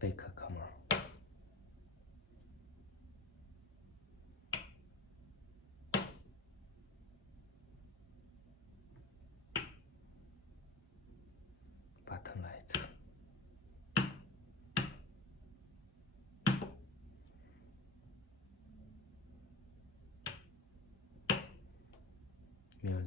Back camera. Button lights. Music.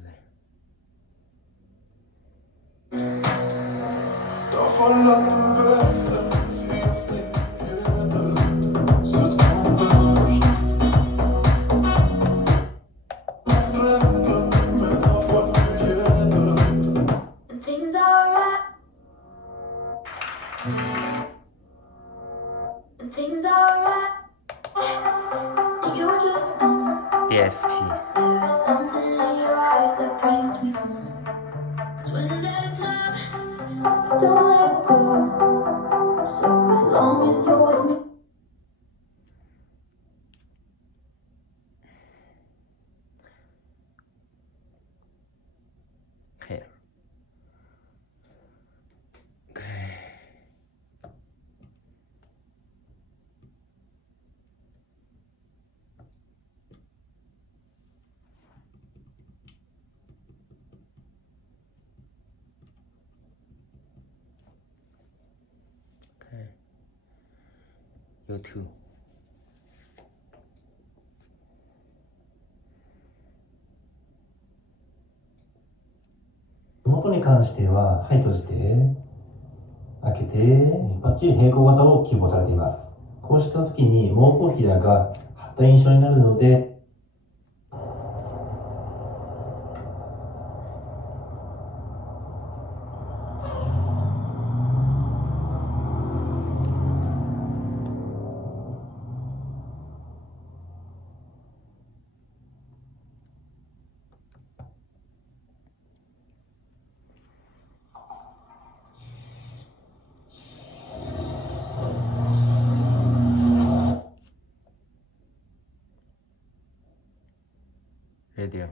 DSP. There is something in your eyes that brings me home. 'Cause when there's love, you don't let go. So as long as you're with me. Here. Okay. Okay. YouTube. 手元に関しては、はい、閉じて、開けて、バッチリ平行型を希望されています。こうした時に毛布ひらが張った印象になるので、Radio.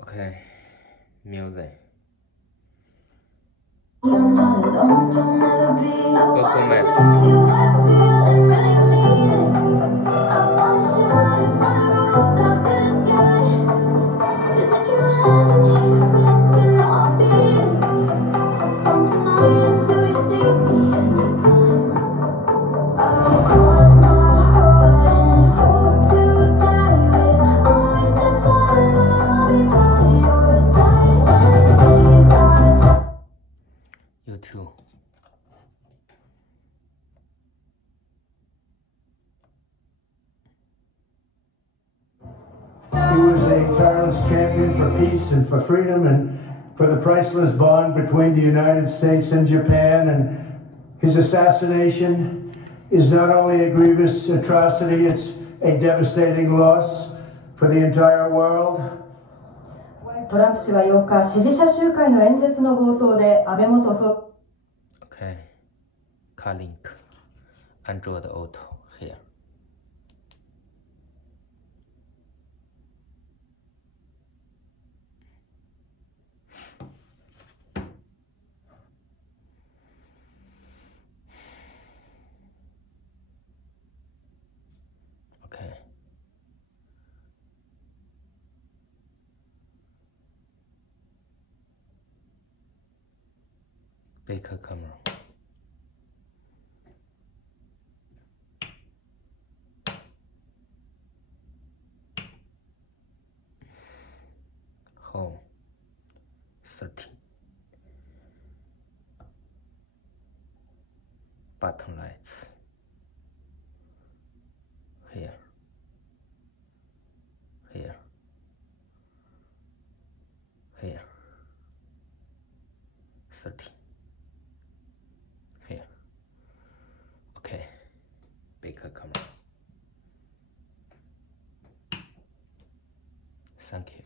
Okay. Music. You're not alone, you'll never be. I Google wanna Maps. tell you what I feel and really mean it. I wanna shout it from the rooftop to the sky. 'Cause if you ever need a friend, you know I'll be it. From tonight until we see the end of time. I'll cross my heart and hope to die with. Always stand forever, I'll be by your side when days are tough. YouTube. He was a tireless champion for peace and for freedom and for the priceless bond between the United States and Japan. And his assassination is not only a grievous atrocity, it's a devastating loss for the entire world. トランプ氏は8日、支持者集会の演説の冒頭で安倍元総理 Okay. Car link. Android Auto. Here. Okay. Back camera. Home. 13. Button lights. Here. Here. Here. 13. Here. Okay. Bigger camera. Thank you.